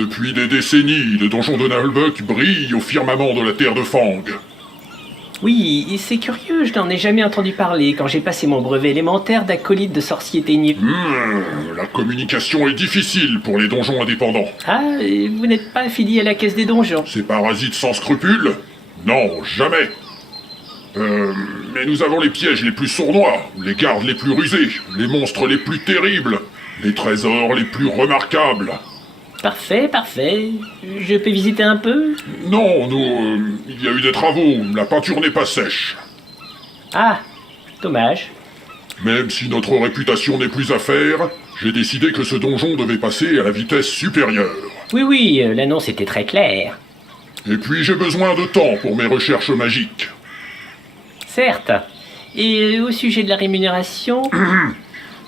Depuis des décennies, le donjon de Nalbuck brille au firmament de la terre de Fang. Oui, et c'est curieux, je n'en ai jamais entendu parler quand j'ai passé mon brevet élémentaire d'acolyte de sorcier ténu. La communication est difficile pour les donjons indépendants. Ah, et vous n'êtes pas affilié à la caisse des donjons? Ces parasites sans scrupules? Non, jamais. Mais nous avons les pièges les plus sournois, les gardes les plus rusés, les monstres les plus terribles, les trésors les plus remarquables. Parfait, parfait. Je peux visiter un peu? Non, il y a eu des travaux, la peinture n'est pas sèche. Ah, dommage. Même si notre réputation n'est plus à faire, j'ai décidé que ce donjon devait passer à la vitesse supérieure. Oui, l'annonce était très claire. Et puis j'ai besoin de temps pour mes recherches magiques. Certes. Et au sujet de la rémunération?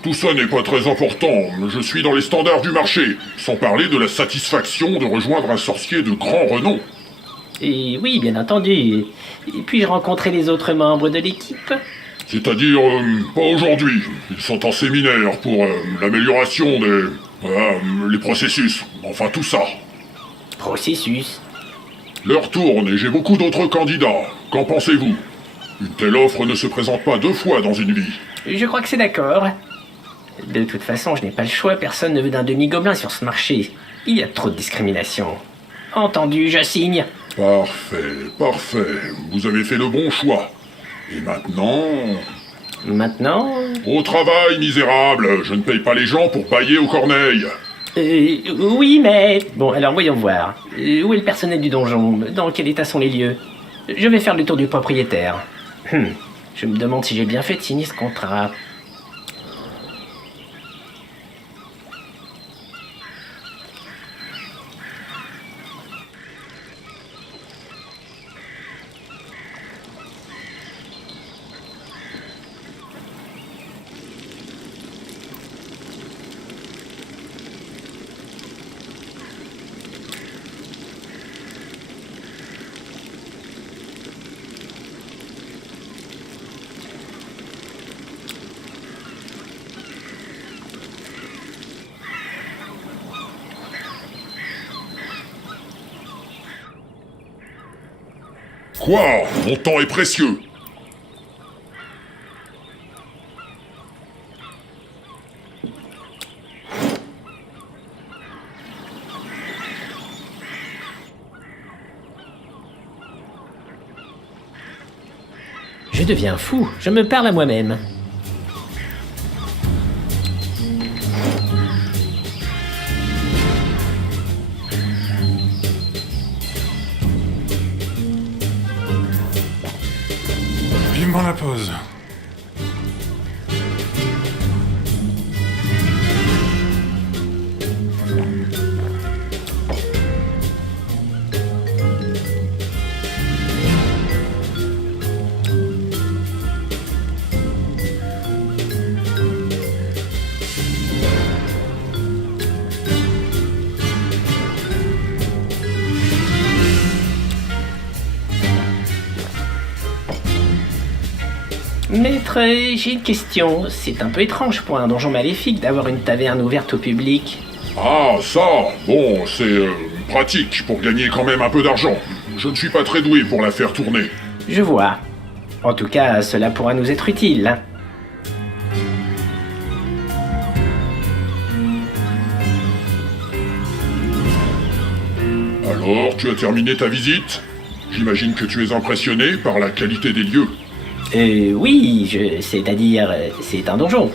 Tout ça n'est pas très important, je suis dans les standards du marché, sans parler de la satisfaction de rejoindre un sorcier de grand renom. Et oui, bien entendu. Et puis-je rencontrer les autres membres de l'équipe? C'est-à-dire, pas aujourd'hui. Ils sont en séminaire pour l'amélioration des... les processus. Enfin, tout ça. Processus. L'heure tourne et j'ai beaucoup d'autres candidats. Qu'en pensez-vous? Une telle offre ne se présente pas 2 fois dans une vie. Je crois que c'est d'accord. De toute façon, je n'ai pas le choix, personne ne veut d'un demi-gobelin sur ce marché. Il y a trop de discrimination. Entendu, je signe. Parfait. Vous avez fait le bon choix. Et maintenant... Maintenant? Au travail, misérable. Je ne paye pas les gens pour pailler aux corneilles. Oui, mais... Bon, alors voyons voir. Où est le personnel du donjon? Dans quel état sont les lieux? Je vais faire le tour du propriétaire. Je me demande si j'ai bien fait de signer ce contrat. Quoi? Mon temps est précieux. Je deviens fou, je me parle à moi-même. Vivement la pause. Maître, j'ai une question. C'est un peu étrange pour un donjon maléfique d'avoir une taverne ouverte au public. Ah, ça, bon, c'est pratique pour gagner quand même un peu d'argent. Je ne suis pas très doué pour la faire tourner. Je vois. En tout cas, cela pourra nous être utile. Alors, tu as terminé ta visite? J'imagine que tu es impressionné par la qualité des lieux. Oui, c'est-à-dire, c'est un donjon.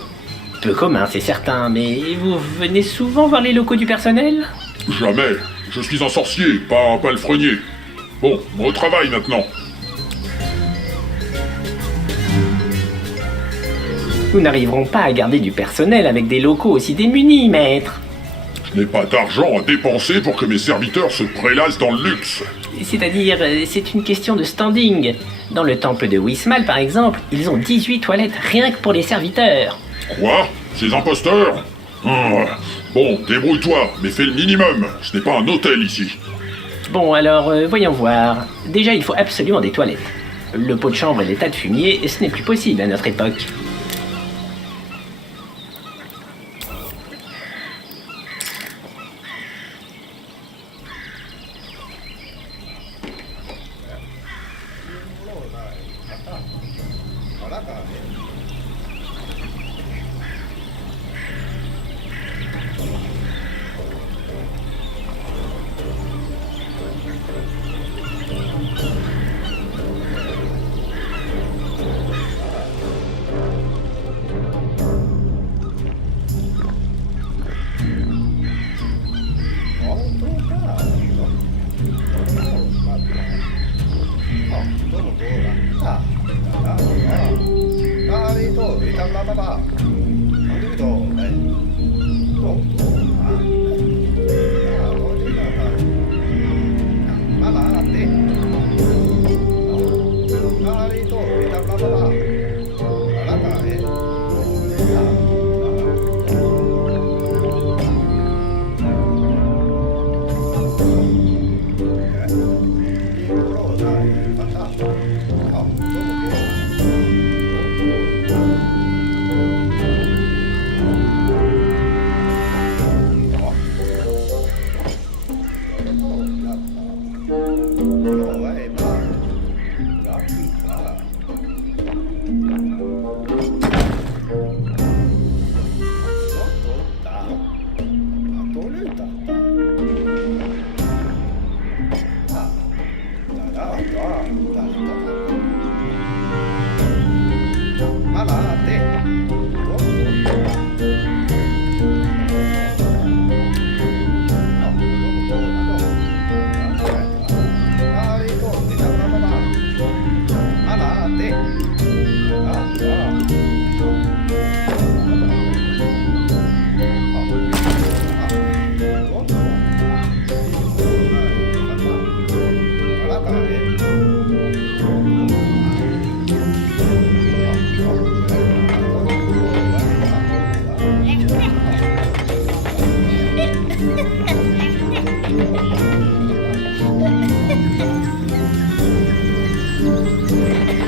Peu commun, c'est certain, mais vous venez souvent voir les locaux du personnel? Jamais. Je suis un sorcier, pas un palefrenier. Bon, au travail maintenant. Nous n'arriverons pas à garder du personnel avec des locaux aussi démunis, maître. Je n'ai pas d'argent à dépenser pour que mes serviteurs se prélassent dans le luxe. C'est-à-dire, c'est une question de standing. Dans le temple de Wismal, par exemple, ils ont 18 toilettes rien que pour les serviteurs. Quoi? Ces imposteurs? Bon, débrouille-toi, mais fais le minimum. Ce n'est pas un hôtel ici. Bon, alors, voyons voir. Déjà, il faut absolument des toilettes. Le pot de chambre et les tas de fumier, ce n'est plus possible à notre époque.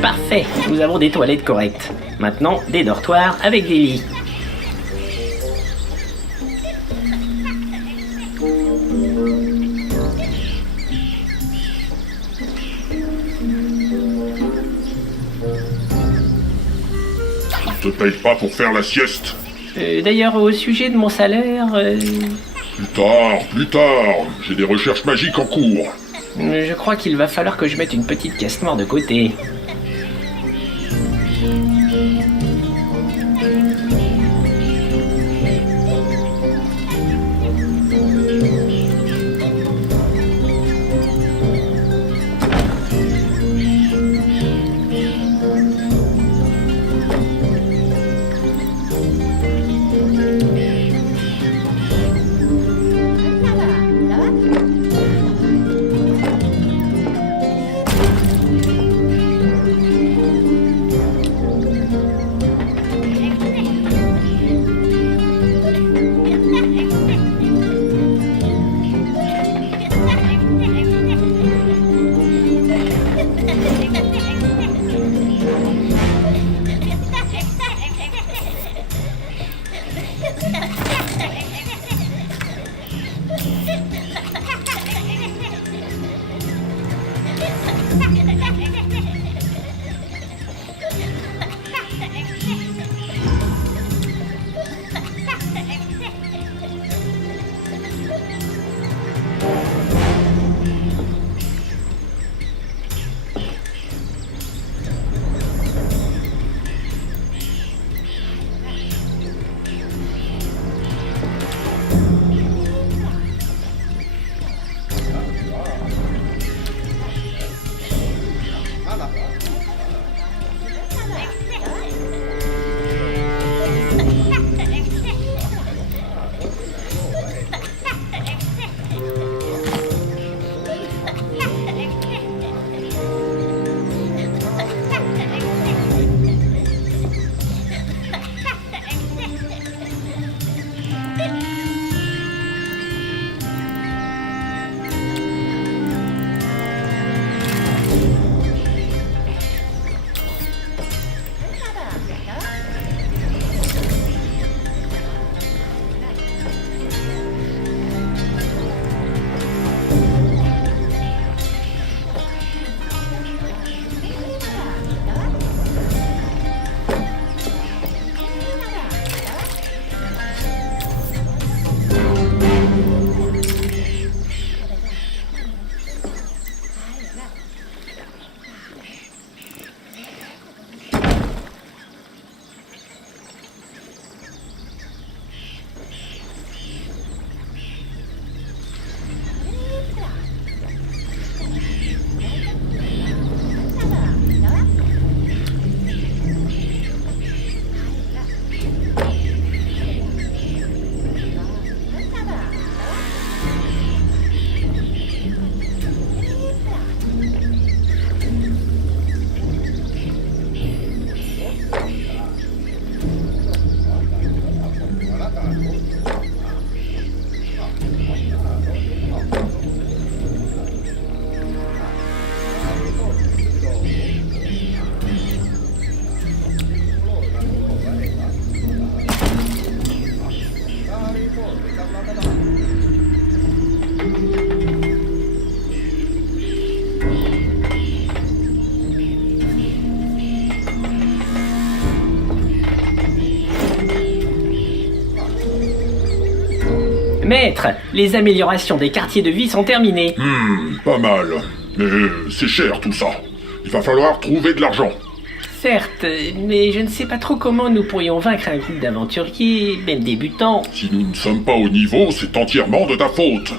Parfait, nous avons des toilettes correctes. Maintenant, des dortoirs avec des lits. Te paye pas pour faire la sieste. D'ailleurs, au sujet de mon salaire, Plus tard, j'ai des recherches magiques en cours. je crois qu'il va falloir que je mette une petite caisse noire de côté. Maître, les améliorations des quartiers de vie sont terminées. Pas mal. Mais c'est cher tout ça. Il va falloir trouver de l'argent. Certes, mais je ne sais pas trop comment nous pourrions vaincre un groupe d'aventuriers, même débutants. Si nous ne sommes pas au niveau, c'est entièrement de ta faute.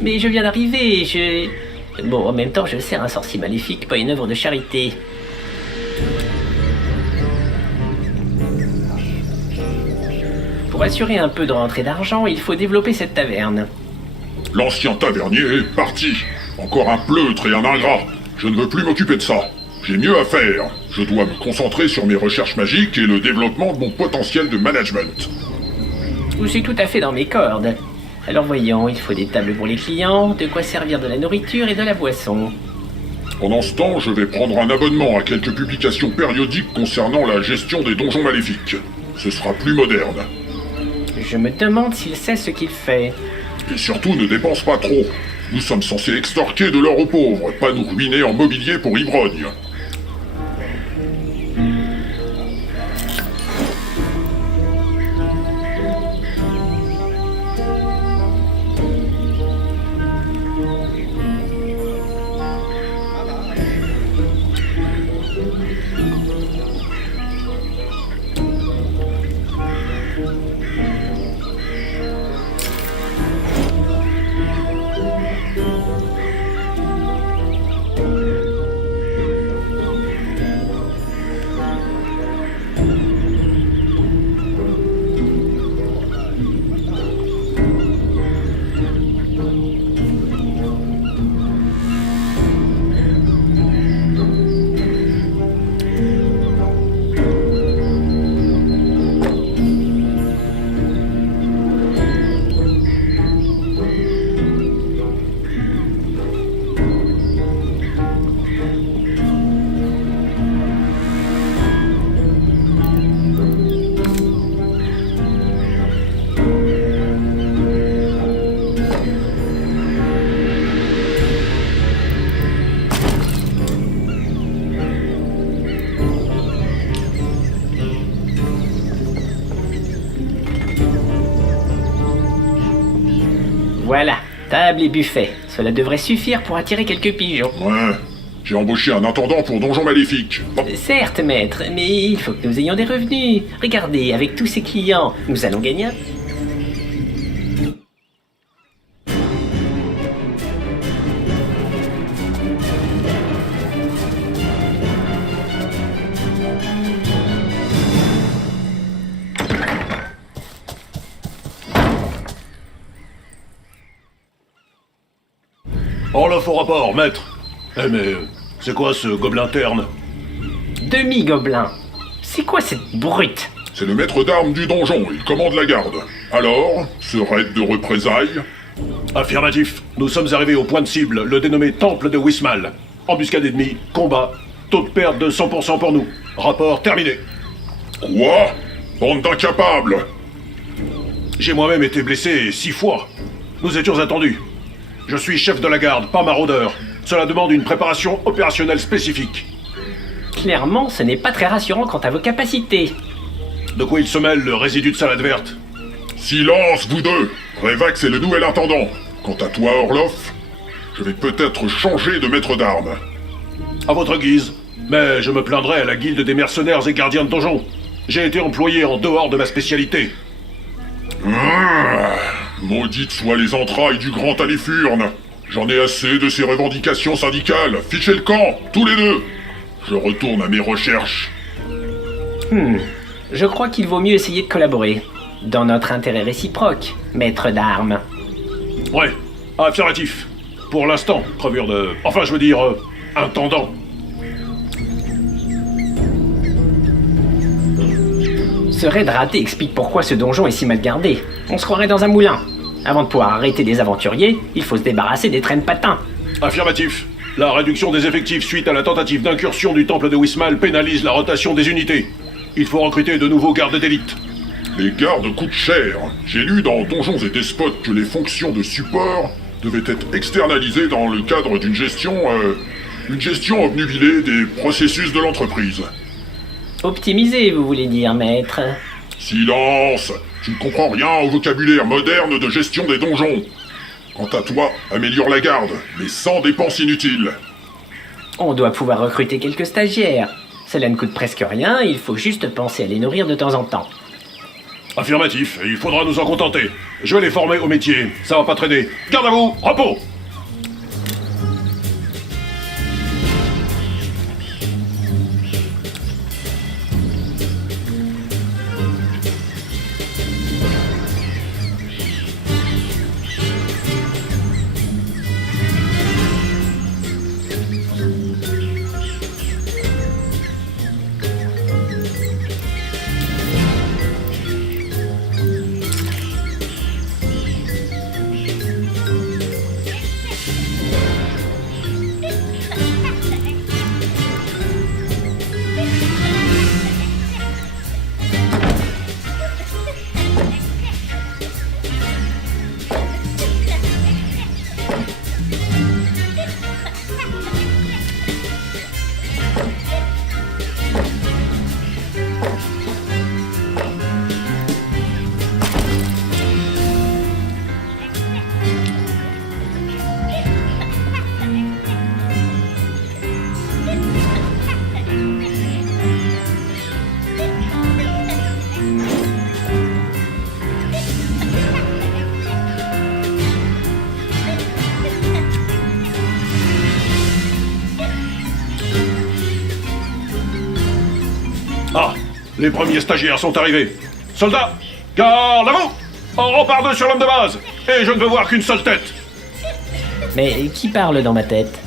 Mais je viens d'arriver, Bon, en même temps, je sers un sorcier maléfique, pas une œuvre de charité. Pour assurer un peu de rentrée d'argent, il faut développer cette taverne. L'ancien tavernier est parti. Encore un pleutre et un ingrat. Je ne veux plus m'occuper de ça. J'ai mieux à faire. Je dois me concentrer sur mes recherches magiques et le développement de mon potentiel de management. C'est tout à fait dans mes cordes. Alors voyons, il faut des tables pour les clients, de quoi servir de la nourriture et de la boisson. Pendant ce temps, je vais prendre un abonnement à quelques publications périodiques concernant la gestion des donjons maléfiques. Ce sera plus moderne. Je me demande s'il sait ce qu'il fait. Et surtout, ne dépense pas trop. Nous sommes censés extorquer de l'or aux pauvres, pas nous ruiner en mobilier pour ivrogne. Voilà, table et buffet. Cela devrait suffire pour attirer quelques pigeons. Ouais, j'ai embauché un intendant pour Donjon Maléfique. Bon, Certes, maître, mais il faut que nous ayons des revenus. Regardez, avec tous ces clients, nous allons gagner. Orloff au rapport, maître. Eh mais, c'est quoi ce gobelin terne? Demi-gobelin. C'est quoi cette brute? c'est le maître d'armes du donjon, il commande la garde. Alors, ce raid de représailles? Affirmatif. Nous sommes arrivés au point de cible, le dénommé Temple de Wismal. Embuscade ennemie, combat, taux de perte de 100% pour nous. Rapport terminé. Quoi? Bande d'incapables! J'ai moi-même été blessé 6 fois. Nous étions attendus. Je suis chef de la garde, pas maraudeur. Cela demande une préparation opérationnelle spécifique. Clairement, ce n'est pas très rassurant quant à vos capacités. De quoi il se mêle, le résidu de salade verte? Silence, vous deux! Revax est le nouvel intendant. Quant à toi, Orloff, je vais peut-être changer de maître d'armes. À votre guise. Mais je me plaindrai à la guilde des mercenaires et gardiens de donjon. J'ai été employé en dehors de ma spécialité. Maudites soient les entrailles du grand Alifurne. J'en ai assez de ces revendications syndicales. Fichez le camp, tous les deux. Je retourne à mes recherches. Je crois qu'il vaut mieux essayer de collaborer. Dans notre intérêt réciproque, maître d'armes. Ouais, affirmatif. Pour l'instant, crevure de... Enfin, je veux dire, intendant. Ce raid raté explique pourquoi ce donjon est si mal gardé. On se croirait dans un moulin. Avant de pouvoir arrêter des aventuriers, il faut se débarrasser des traînes patins. Affirmatif. La réduction des effectifs suite à la tentative d'incursion du temple de Wismal pénalise la rotation des unités. Il faut recruter de nouveaux gardes d'élite. Les gardes coûtent cher. J'ai lu dans Donjons et Despotes que les fonctions de support devaient être externalisées dans le cadre d'une gestion obnubilée des processus de l'entreprise. Optimiser, vous voulez dire, maître? Silence! Tu ne comprends rien au vocabulaire moderne de gestion des donjons. Quant à toi, améliore la garde, mais sans dépenses inutiles. On doit pouvoir recruter quelques stagiaires. Cela ne coûte presque rien, il faut juste penser à les nourrir de temps en temps. Affirmatif, il faudra nous en contenter. Je vais les former au métier, ça va pas traîner. Garde à vous, repos! Ah, les premiers stagiaires sont arrivés. Soldats, garde à vous! On repart deux sur l'homme de base. Et je ne veux voir qu'une seule tête. Mais qui parle dans ma tête?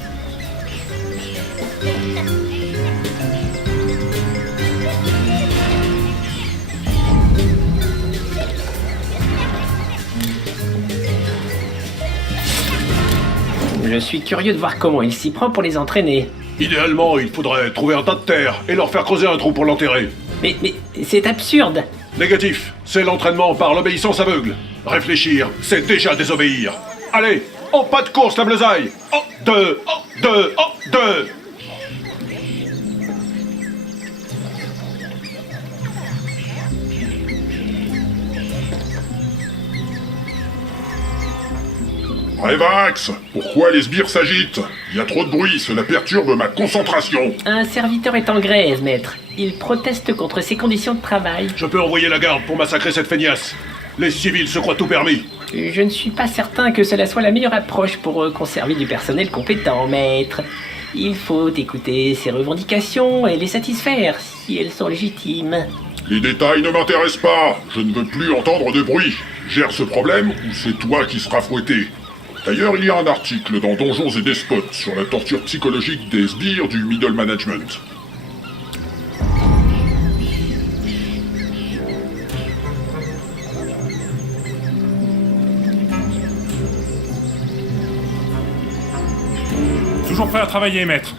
Je suis curieux de voir comment il s'y prend pour les entraîner. Idéalement, il faudrait trouver un tas de terre et leur faire creuser un trou pour l'enterrer. Mais c'est absurde! Négatif, c'est l'entraînement par l'obéissance aveugle. Réfléchir, c'est déjà désobéir. Allez, en pas de course la bleusaille. En deux, en deux, en deux. Révax! Pourquoi les sbires s'agitent? Il y a trop de bruit, cela perturbe ma concentration. Un serviteur est en grève, maître. Il proteste contre ses conditions de travail. Je peux envoyer la garde pour massacrer cette feignasse. Les civils se croient tout permis. Je ne suis pas certain que cela soit la meilleure approche pour conserver du personnel compétent, maître. Il faut écouter ses revendications et les satisfaire, si elles sont légitimes. Les détails ne m'intéressent pas. Je ne veux plus entendre de bruit. Gère ce problème ou c'est toi qui seras fouetté. D'ailleurs, il y a un article dans Donjons et Despotes sur la torture psychologique des sbires du middle management. Toujours prêt à travailler, maître.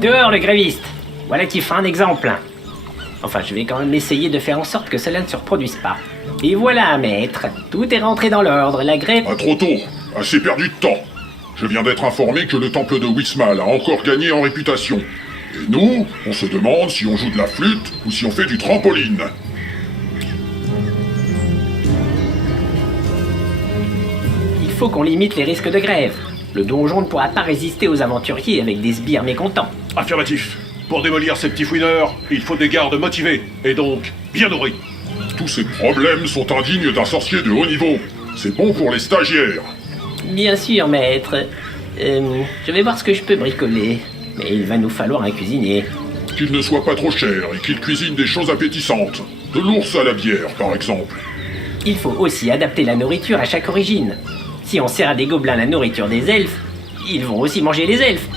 Dehors le gréviste! Voilà qui fera un exemple. Enfin, je vais quand même essayer de faire en sorte que cela ne se reproduise pas. Et voilà, maître, tout est rentré dans l'ordre, la grève... Pas trop tôt, assez perdu de temps. Je viens d'être informé que le temple de Wismal a encore gagné en réputation. Et nous, on se demande si on joue de la flûte ou si on fait du trampoline. Il faut qu'on limite les risques de grève. Le donjon ne pourra pas résister aux aventuriers avec des sbires mécontents. Affirmatif. Pour démolir ces petits fouineurs, il faut des gardes motivés, et donc bien nourris. Tous ces problèmes sont indignes d'un sorcier de haut niveau. C'est bon pour les stagiaires. Bien sûr, maître. Je vais voir ce que je peux bricoler. Mais il va nous falloir un cuisinier. Qu'il ne soit pas trop cher et qu'il cuisine des choses appétissantes. De l'ours à la bière, par exemple. Il faut aussi adapter la nourriture à chaque origine. Si on sert à des gobelins la nourriture des elfes, Ils vont aussi manger les elfes.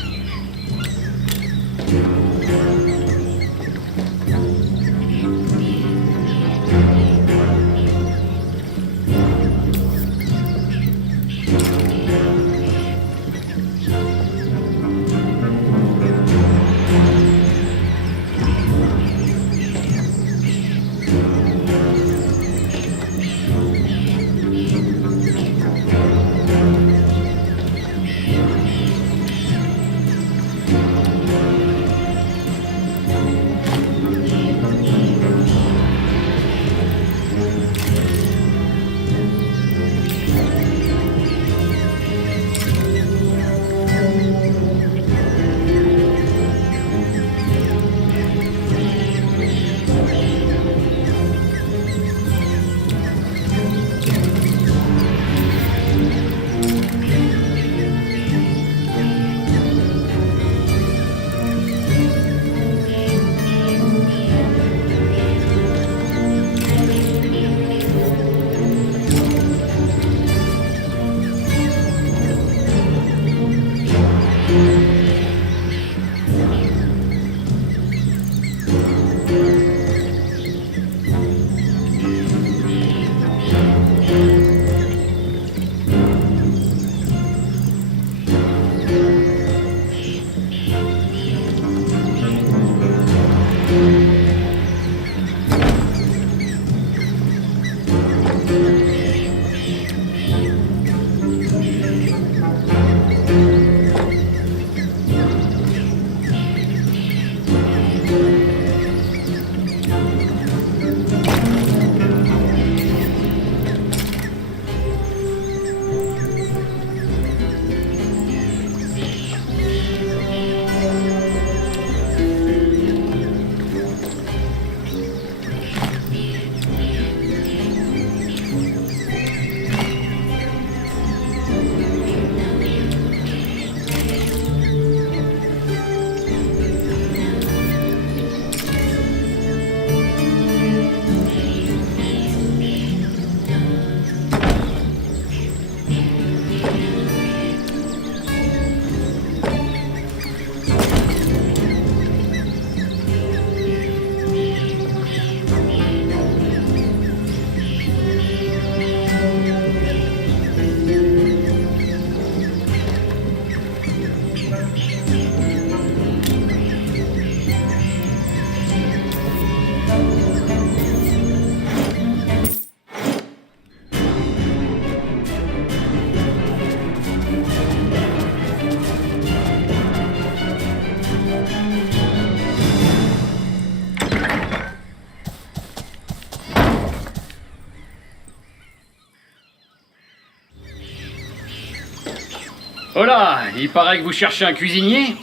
Oh là, il paraît que vous cherchez un cuisinier?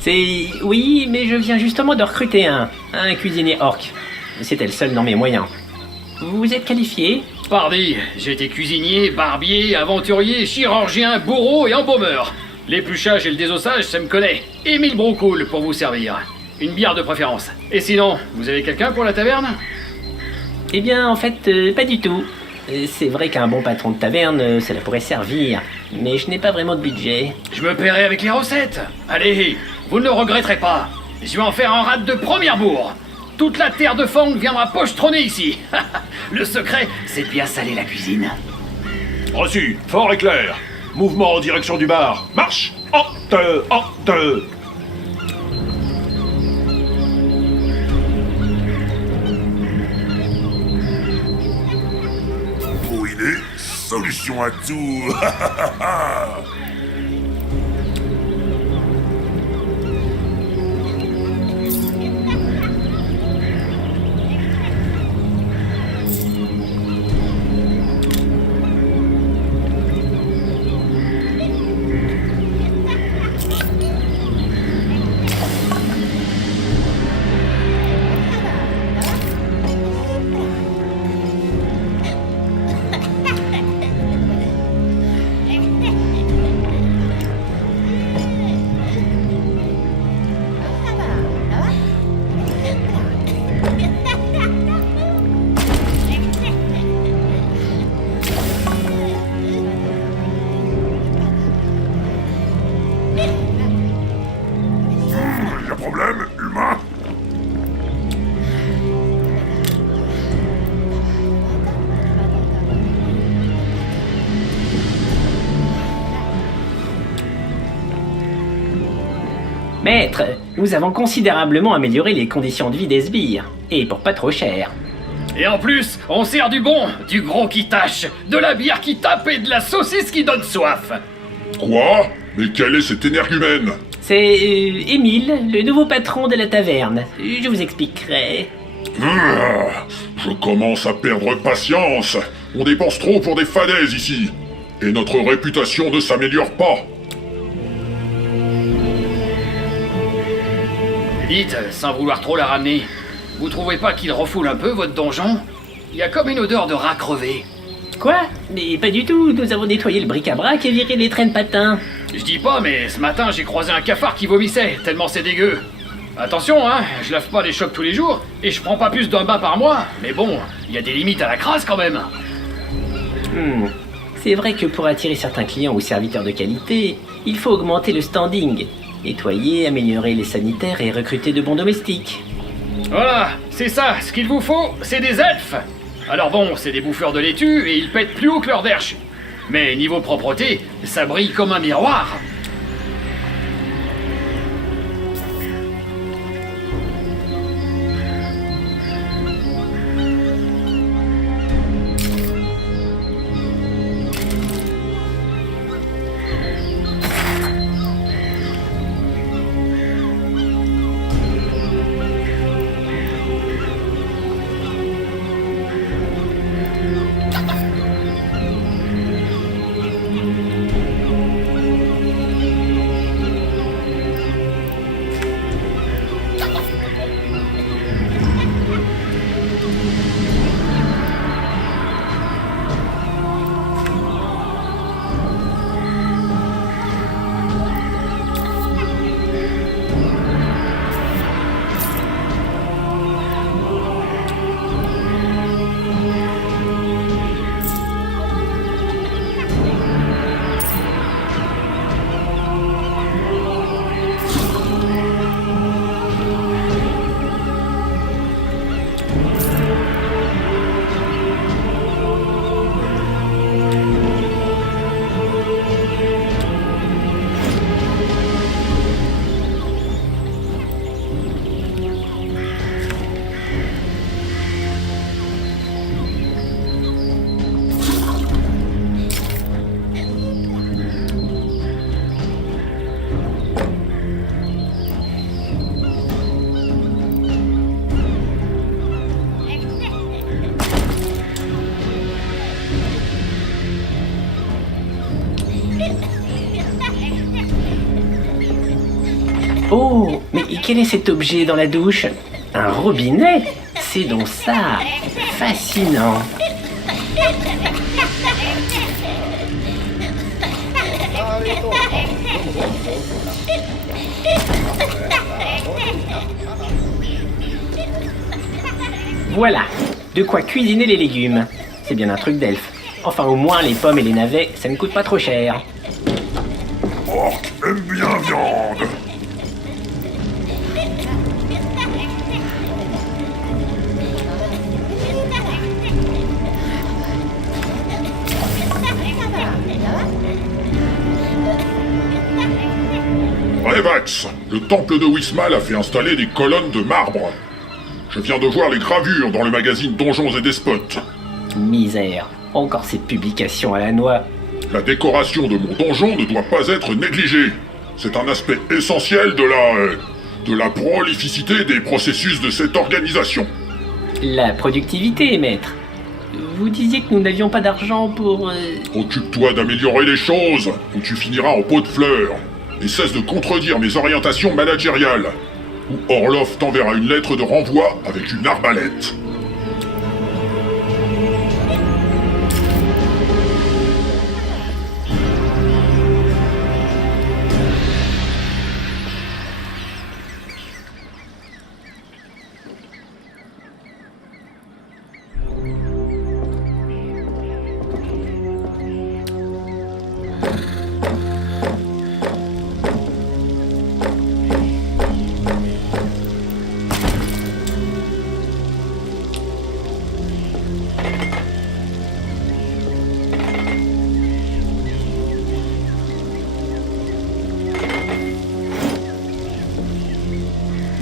C'est... Oui, mais je viens justement de recruter un cuisinier orc. C'était le seul dans mes moyens. Vous êtes qualifié? Pardi, j'ai été cuisinier, barbier, aventurier, chirurgien, bourreau et embaumeur. L'épluchage et le désossage, ça me connaît. Émile Broucoul pour vous servir. Une bière de préférence. Et sinon, vous avez quelqu'un pour la taverne? Eh bien, en fait, pas du tout. C'est vrai qu'un bon patron de taverne, cela pourrait servir, mais je n'ai pas vraiment de budget. Je me paierai avec les recettes. Allez, vous ne le regretterez pas. Je vais en faire un rat de première bourre. Toute la terre de Fang viendra pochetronner ici. Le secret, c'est de bien saler la cuisine. Reçu, fort et clair. Mouvement en direction du bar. Marche! Hante! Ruiné, solution à tout. Maître, nous avons considérablement amélioré les conditions de vie des sbires. Et pour pas trop cher. Et en plus, on sert du bon, du gros qui tâche, de la bière qui tape et de la saucisse qui donne soif. Quoi? Mais quel est cet énergumène? C'est Émile, le nouveau patron de la taverne. Je vous expliquerai. Je commence à perdre patience. On dépense trop pour des fadaises ici. Et notre réputation ne s'améliore pas. Dites, sans vouloir trop la ramener, vous trouvez pas qu'il refoule un peu votre donjon? Il y a comme une odeur de rat crevé. Quoi? Mais pas du tout, nous avons nettoyé le bric-à-brac et viré les traînes patins. Je dis pas, mais ce matin j'ai croisé un cafard qui vomissait, tellement c'est dégueu. Attention, hein, je lave pas les chocs tous les jours, et je prends pas plus d'un bain par mois, mais bon, il y a des limites à la crasse quand même. C'est vrai que pour attirer certains clients ou serviteurs de qualité, il faut augmenter le standing, nettoyer, améliorer les sanitaires et recruter de bons domestiques. Voilà, c'est ça, ce qu'il vous faut, c'est des elfes. Alors bon, c'est des bouffeurs de laitue et ils pètent plus haut que leur derche. Mais niveau propreté, ça brille comme un miroir. Oh, mais quel est cet objet dans la douche? Un robinet? C'est donc ça. Fascinant. Voilà, de quoi cuisiner les légumes. C'est bien un truc d'elfe. Enfin, au moins, les pommes et les navets, ça ne coûte pas trop cher. Orc aime bien viande. Revax, le temple de Wismal a fait installer des colonnes de marbre. Je viens de voir les gravures dans le magazine Donjons et Despotes. Misère. Encore ces publications à la noix. La décoration de mon donjon ne doit pas être négligée. C'est un aspect essentiel de la prolificité des processus de cette organisation. La productivité, maître. Vous disiez que nous n'avions pas d'argent pour... Occupe-toi d'améliorer les choses, ou tu finiras en pot de fleurs. Et cesse de contredire mes orientations managériales. Ou Orloff t'enverra une lettre de renvoi avec une arbalète.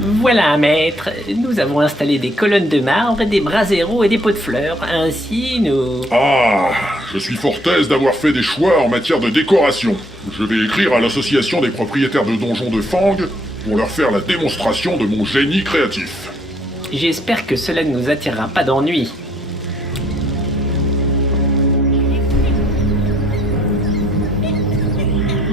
Voilà, maître. Nous avons installé des colonnes de marbre, des braseros et des pots de fleurs. Ainsi, nous... Ah, je suis fort aise d'avoir fait des choix en matière de décoration. Je vais écrire à l'association des propriétaires de donjons de Fang pour leur faire la démonstration de mon génie créatif. J'espère que cela ne nous attirera pas d'ennui.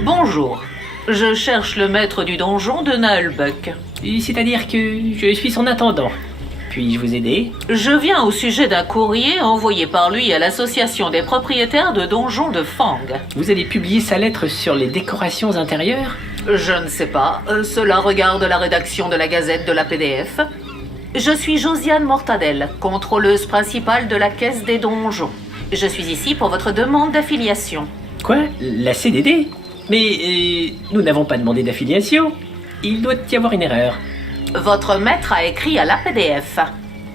Bonjour. Je cherche le maître du donjon de Naalbuck. C'est-à-dire que je suis son intendant. Puis-je vous aider? Je viens au sujet d'un courrier envoyé par lui à l'association des propriétaires de donjons de Fang. Vous allez publier sa lettre sur les décorations intérieures? Je ne sais pas, cela regarde la rédaction de la Gazette de la PDF. Je suis Josiane Mortadelle, contrôleuse principale de la Caisse des donjons. Je suis ici pour votre demande d'affiliation. Quoi? La CDD? Mais nous n'avons pas demandé d'affiliation. Il doit y avoir une erreur. Votre maître a écrit à l'APDF.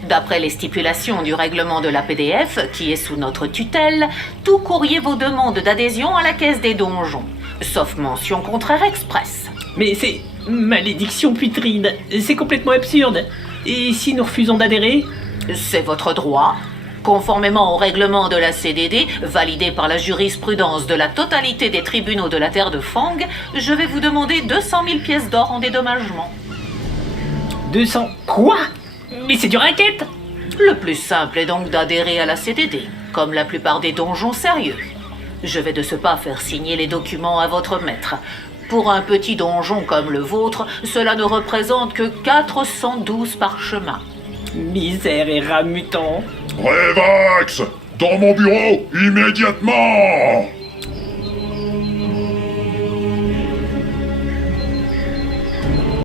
D'après les stipulations du règlement de l'APDF, qui est sous notre tutelle, tout courrier vaut demande d'adhésion à la Caisse des donjons, sauf mention contraire express. Mais c'est... malédiction putride. C'est complètement absurde. Et si nous refusons d'adhérer? C'est votre droit. Conformément au règlement de la CDD, validé par la jurisprudence de la totalité des tribunaux de la terre de Fang, je vais vous demander 200 000 pièces d'or en dédommagement. 200... Quoi? Mais c'est du racket! Le plus simple est donc d'adhérer à la CDD, comme la plupart des donjons sérieux. Je vais de ce pas faire signer les documents à votre maître. Pour un petit donjon comme le vôtre, cela ne représente que 412 parchemins. Misère et rat mutant. Revax! Dans mon bureau, immédiatement!